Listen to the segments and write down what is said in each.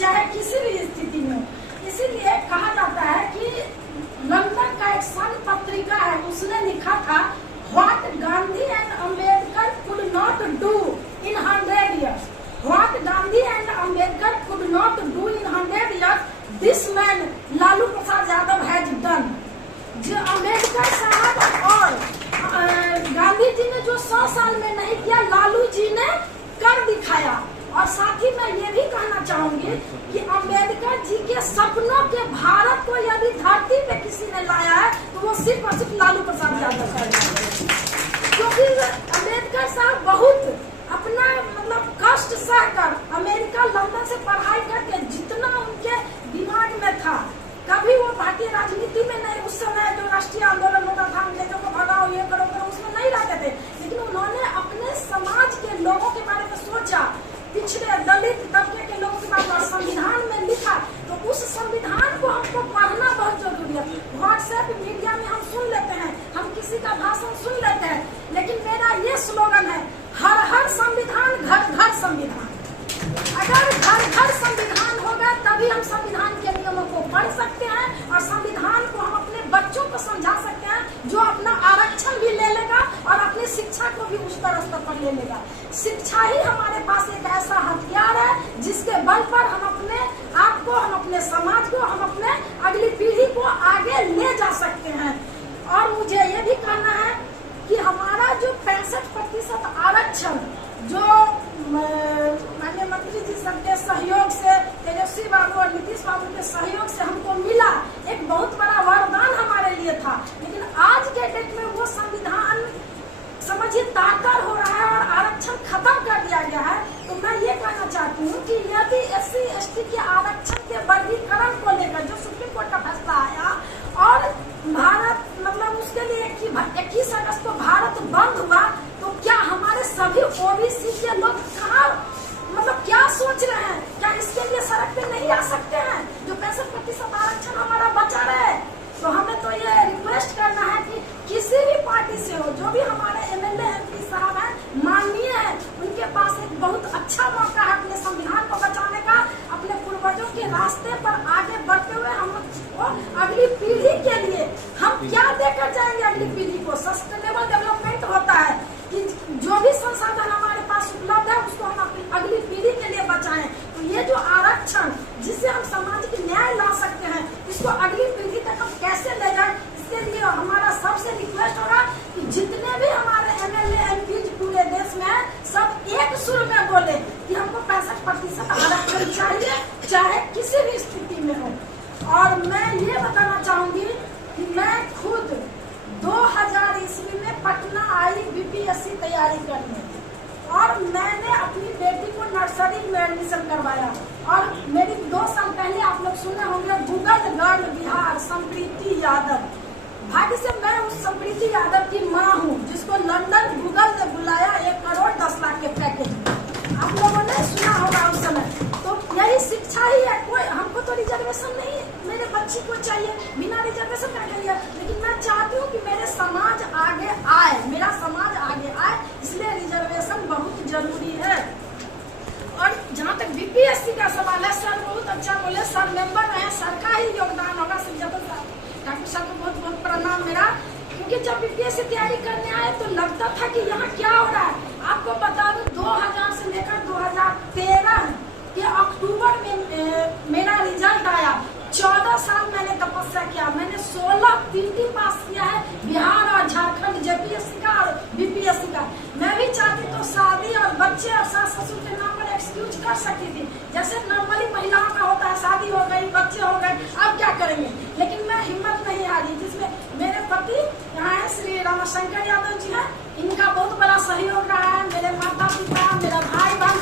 चाहे किसी भी स्थिति में। इसीलिए कहा जाता है कि लंदन का एक सन पत्रिका है, उसने लिखा था what Gandhi and Ambedkar could not do in 100 years, what Gandhi and Ambedkar could not do in 100 years, this man Lalu Prasad Yadav has done. जो अम्बेडकर साहब और गांधी जी ने जो 100 साल में नहीं किया, लालू जी ने कर दिखाया। और साथ ही मैं ये भी कहना चाहूंगी कि अम्बेडकर जी के सपनों के भारत को यदि धरती पे किसी ने लाया है तो वो सिर्फ और सिर्फ लालू प्रसाद यादव है। क्योंकि अम्बेडकर साहब बहुत अपना मतलब कष्ट सहकर अमेरिका लंदन से पढ़ाई करके जितना उनके दिमाग में था, कभी वो भारतीय राजनीति में नहीं, उस समय जो राष्ट्रीय आंदोलन होता था अंग्रेजों को भगाओ ये करो करो उसमें नहीं रहते थे, लेकिन उन्होंने अपने समाज के लोगों के बारे में सोचा, पिछड़े दलित तबके के लोगों के बारे में संविधान में लिखा। तो उस संविधान को हमको पढ़ना बहुत जरूरी है। व्हाट्सएप मीडिया में हम सुन लेते हैं, हम किसी का भाषण सुन लेते हैं, लेकिन मेरा ये स्लोगन है हर हर संविधान घर घर संविधान। अगर घर घर संविधान होगा तभी हम संविधान के नियमों को पढ़ सकते हैं और संविधान को हम अपने बच्चों को समझा सकते हैं, जो अपना आरक्षण भी ले लेगा और अपनी शिक्षा को भी उस स्तर पर ले लेगा। शिक्षा ही हमारे पास एक ऐसा हथियार है जिसके बल पर हम अपने आप को, हम अपने समाज को, हम अपने अगली पीढ़ी को आगे ले जा सकते हैं। और मुझे ये भी कहना है कि हमारा जो 65% आरक्षण जो माननीय मंत्री जी सबके सहयोग से, तेजस्वी बाबू और नीतीश बाबू के सहयोग से हमको मिला, एक बहुत बड़ा वरदान हमारे लिए था। लेकिन आज के डेट में वो संविधान समझिए ताकर हो रहा है और आरक्षण खत्म कर दिया गया है। तो मैं ये कहना चाहती हूँ कि यदि SC ST के आरक्षण के वर्गीकरण को लेकर जो सुप्रीम कोर्ट का फैसला आया और भारत मतलब उसके लिए 21 अगस्त को भारत बंद हुआ, तो क्या हमारे सभी OBC के लोग कहाँ मतलब क्या सोच रहे हैं, क्या इसके लिए सड़क पे नहीं आ सकते हैं? जो 65% आरक्षण हमारा बचा रहे, तो हमें तो ये रिक्वेस्ट करना है कि किसी भी पार्टी से हो, जो भी हमारे MLA MP साहब हैं, माननीय है, उनके पास एक बहुत अच्छा मौका है अपने संविधान को बचाने का, अपने पूर्वजों के रास्ते पर आगे बढ़ते हुए हम अगली पीढ़ी के लिए हम क्या देकर जाएंगे अगली पीढ़ी को। सस्टेनेबल डेवलपमेंट होता है कि जो भी संसाधन हमारे पास उपलब्ध है उसको हम अपनी अगली पीढ़ी के लिए बचाएं। तो ये जो आरक्षण जिससे हम सामाजिक न्याय ला सकते हैं, इसको अगली पीढ़ी तक हम कैसे ले जाएं, इसके लिए हमारा सबसे रिक्वेस्ट होगा कि जितने भी हमारे MLA MP पूरे देश में है, सब एक सुर में बोले कि हमको 65% आरक्षण चाहिए, चाहे किसी भी स्थिति में हो। और मैं ये बताना चाहूंगी कि मैं खुद 2000 ईस्वी में पटना आई BPSC तैयारी करने, और मैंने अपनी बेटी को नर्सरी में एडमिशन करवाया। और मेरी 2 साल पहले आप लोग सुने होंगे गूगल गर्ल बिहार संप्रीति यादव, भाग्य से मैं उस संप्रीति यादव की माँ हूँ जिसको लंदन गूगल ने बुलाया 1 करोड़ 10 लाख के पैकेज। आप लोगों ने सुना होगा उस समय। तो यही शिक्षा ही है, कोई हमको तो रिजर्वेशन नहीं मेरे बच्ची को चाहिए, बिना रिजर्वेशन का करिए, लेकिन मैं चाहती हूँ कि मेरे समाज आगे आए, मेरा समाज आगे आए, इसलिए रिजर्वेशन बहुत जरूरी है। और जहाँ तक BPSC का सवाल है, सर बहुत अच्छा बोले, सर मेंबर रहे, सर का ही योगदान होगा। ठाकुर साहब को बहुत बहुत प्रणाम मेरा, क्योंकि जब BPSC तैयारी करने आए तो लगता था कि यहाँ क्या हो रहा है। आपको बता दूं 2000 से लेकर 2013 के अक्टूबर में मेरा रिजल्ट आया। 14 साल मैंने तपस्या किया, मैंने 16 PT पास किया है, बिहार और झारखंड JPSC का और BPSC का। मैं भी चाहती तो शादी और बच्चे और सास ससुर के नाम पर एक्सक्यूज कर सकती थी, जैसे नॉर्मली महिलाओं का होता है, शादी हो गई, बच्चे हो गए, अब क्या करेंगे। लेकिन मैं हिम्मत नहीं हारी, जिसमें मेरे पति यहाँ है श्री रामशंकर यादव जी हैं, इनका बहुत बड़ा सहयोग रहा है। मेरे माता पिता, मेरा भाई बहन,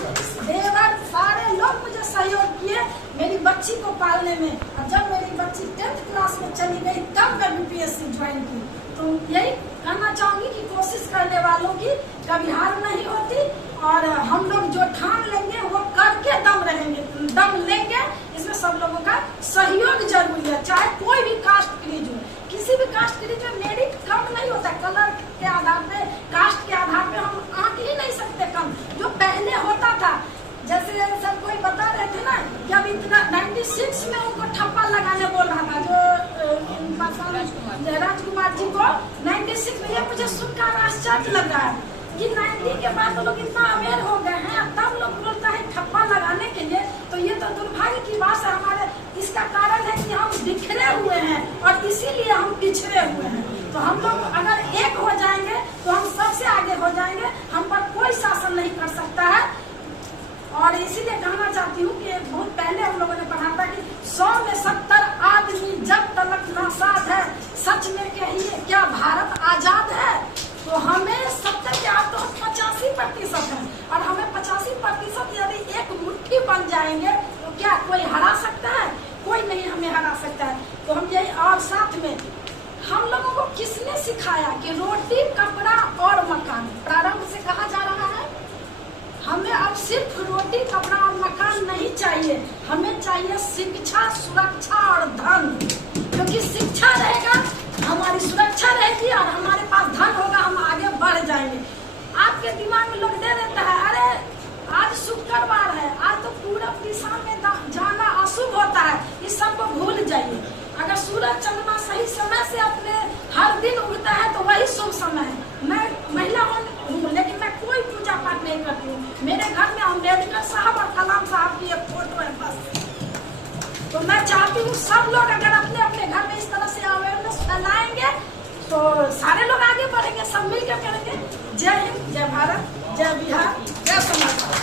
देवर, सारे लोग मुझे सहयोग किए मेरी बच्ची को पालने में। और जब मेरी बच्ची 10th क्लास में चली गई तब मैं BPSC ज्वाइन की। तो यही कहना चाहूंगी कि कोशिश करने वालों की कभी हार नहीं होती, और हम लोग जो ठान लेंगे वो करके दम लेंगे। इसमें सब लोगों का सहयोग जरूरी है, चाहे कोई भी कास्ट क्रीज हो। किसी भी कास्ट क्रीज में मेरिट कम नहीं होता, कलर के आधार पे, कास्ट के आधार पे हम आंक ही नहीं सकते कम, जो पहले होता था। जैसे सब कोई बता रहे थे ना कि अब इतना राजकुमार जी को 96 में, ये मुझे सुनकर आश्चर्य लग रहा है कि 90 के बाद तो लोग इतना अवेयर हो गए हैं, तब लोग बोलता है ठप्पा लगाने के लिए। तो ये तो दुर्भाग्य की बात है हमारे। इसका कारण है कि हम बिखरे हुए हैं और इसीलिए हम पिछड़े हुए हैं। तो हम लोग अगर एक हो जाएंगे तो हम सबसे आगे हो जाएंगे, हम पर कोई शासन नहीं कर सकता है। और इसीलिए कहना चाहती हूँ कि बहुत पहले हम लोगों ने पढ़ा था कि 100 में 70 आदमी जब तलक नासाद है, सच में कहिए क्या भारत आजाद है? तो हमें 70 के आप तो 85% है, और हमें 85% यदि एक मुट्ठी बन जाएंगे तो क्या कोई हरा सकता है? कोई नहीं हमें हरा सकता है। तो हम यही, और साथ में हम लोगों को किसने सिखाया कि रोटी, कपड़ा और मकान? प्रारंभ से कहा जा रहा है हमें अब सिर्फ रोटी, कपड़ा और मकान नहीं चाहिए, हमें चाहिए शिक्षा, सुरक्षा और धन। क्योंकि शिक्षा रहेगा हमारी सुरक्षा रहेगी और हमारे पास धन होगा, हम आगे बढ़ जाएंगे। आपके दिमाग में लोग दे देता है अरे आज शुक्रवार है, आज तो पूरब दिशा में जाना अशुभ होता है, इस सब को भूल जाइए। अगर सूरज चंद्रमा सही समय से अपने हर दिन उगता है तो वही शुभ समय है। मैं महिला हूँ लेकिन मैं कोई पूजा पाठ नहीं करती हूँ। मेरे घर में अम्बेडकर साहब और कलाम साहब की एक फोटो है बस। तो मैं चाहती हूँ सब लोग अगर अपने अपने घर में इस तरह से अवेयरनेस फैलाएंगे तो सारे लोग आगे बढ़ेंगे, सब मिलकर करेंगे। जय हिंद, जय भारत, जय बिहार, जय समाज।